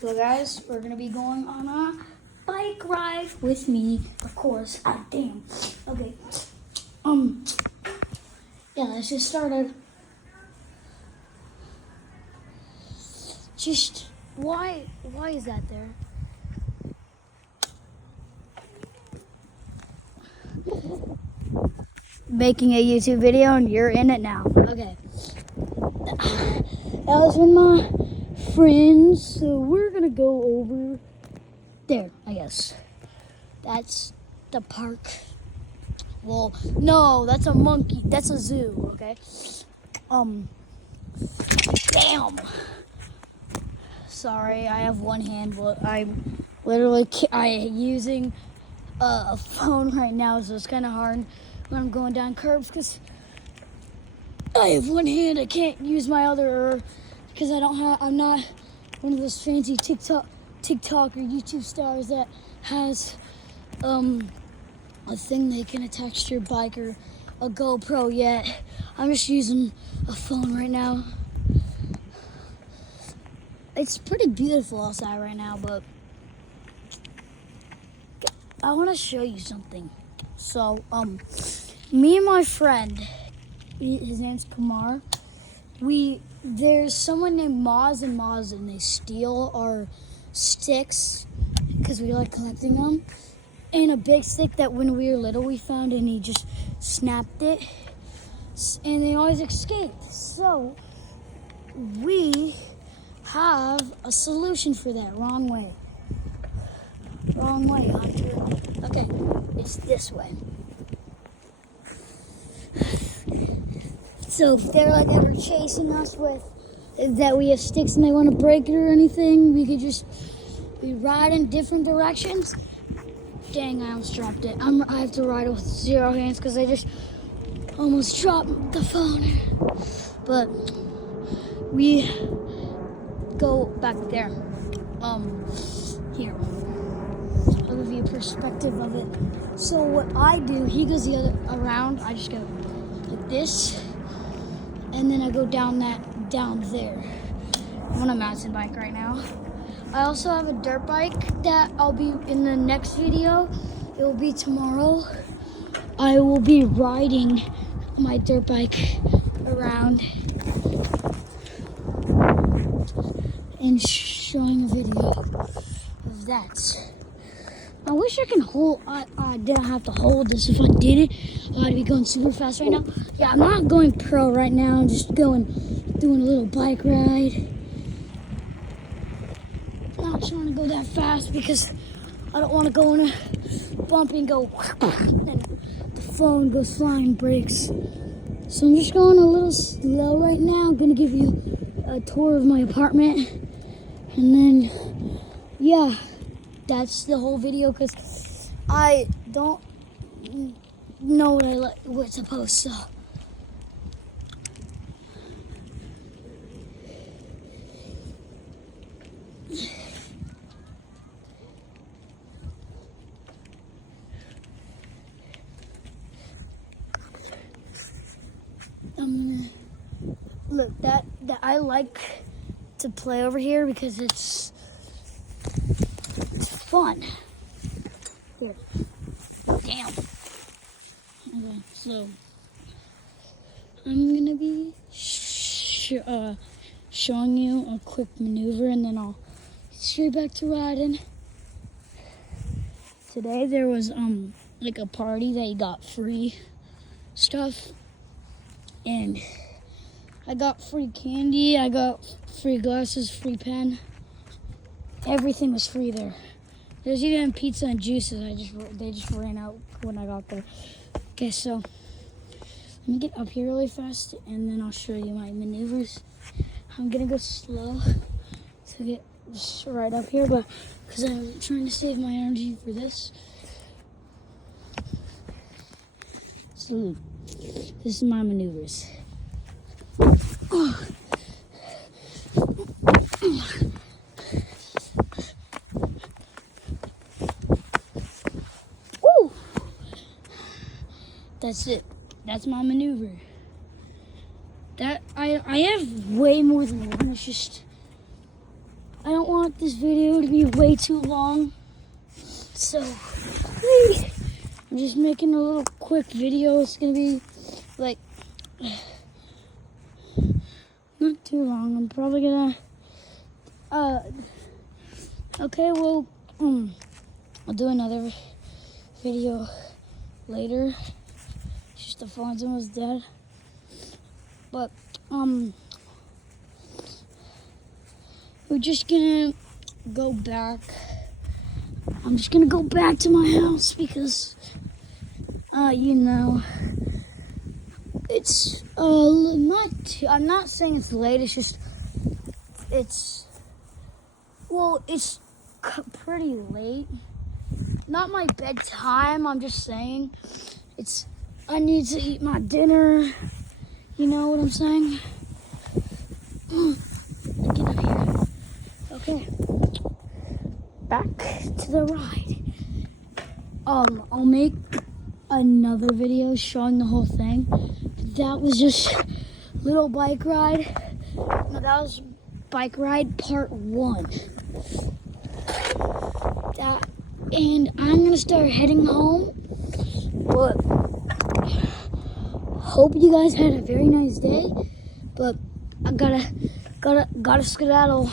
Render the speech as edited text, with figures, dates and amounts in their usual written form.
So guys, we're gonna be going on a bike ride with me, of course. Ah, damn. Okay. Yeah, let's just start it. Just why is that there? Making a YouTube video and you're in it now. Okay. That was with my friends, so we're gonna go over there, I guess. That's the park. Well, no, that's a monkey. That's a zoo, okay? Damn. Sorry, I have one hand, but I'm literally using a phone right now, so it's kind of hard when I'm going down curbs because I have one hand. I can't use my other because I'm not one of those fancy TikTok or YouTube stars that has a thing they can attach to your bike or a GoPro yet. I'm just using a phone right now. It's pretty beautiful outside right now, but I want to show you something. So, me and my friend, his name's Kumar, there's someone named Moz and they steal our sticks because we like collecting them. And a big stick that when we were little we found, and he just snapped it. And they always escape. So, we have a solution for that. Wrong way. Okay, it's this way. So if they're like ever chasing us with that we have sticks and they want to break it or anything, we ride in different directions. Dang, I almost dropped it. I have to ride with 0 hands because I just almost dropped the phone. But we go back there. Here. I'll give you a perspective of it. So what I do, he goes the other around. I just go like this, and then I go down there. I'm on a mountain bike right now. I also have a dirt bike that I'll be in the next video. It will be tomorrow. I will be riding my dirt bike around and showing a video of that. I wish I can hold. I didn't have to hold this. If I did it, I'd be going super fast right now. Yeah, I'm not going pro right now. I'm just doing a little bike ride. Not trying to go that fast because I don't want to go in a bump and go, and the phone goes flying and breaks. So I'm just going a little slow right now. I'm gonna give you a tour of my apartment, and then yeah. That's the whole video because I don't know what's supposed, so. Look, that I like to play over here because it's fun. Here. Damn. Okay, so I'm gonna be showing you a quick maneuver, and then I'll straight back to riding. Today there was like a party that you got free stuff, and I got free candy, I got free glasses, free pen. Everything was free there. There's even pizza and juices. They just ran out when I got there. Okay, so let me get up here really fast, and then I'll show you my maneuvers. I'm gonna go slow to get just right up here, but because I'm trying to save my energy for this. So this is my maneuvers. That's it. That's my maneuver. That I have way more than one. It's just I I don't want this video to be way too long. So, I'm just making a little quick video. It's gonna be like not too long. I'm probably gonna okay, well, I'll do another video later. It's just the phone's almost dead. But we're just gonna go back. I'm just gonna go back to my house because you know, it's I'm not saying it's late, it's just it's pretty late. Not my bedtime, I'm just saying. I need to eat my dinner. You know what I'm saying? Get out of here. Okay. Back to the ride. I'll make another video showing the whole thing. That was just little bike ride. No, that was bike ride part 1. And I'm gonna start heading home. But hope you guys had a very nice day. But I gotta skedaddle.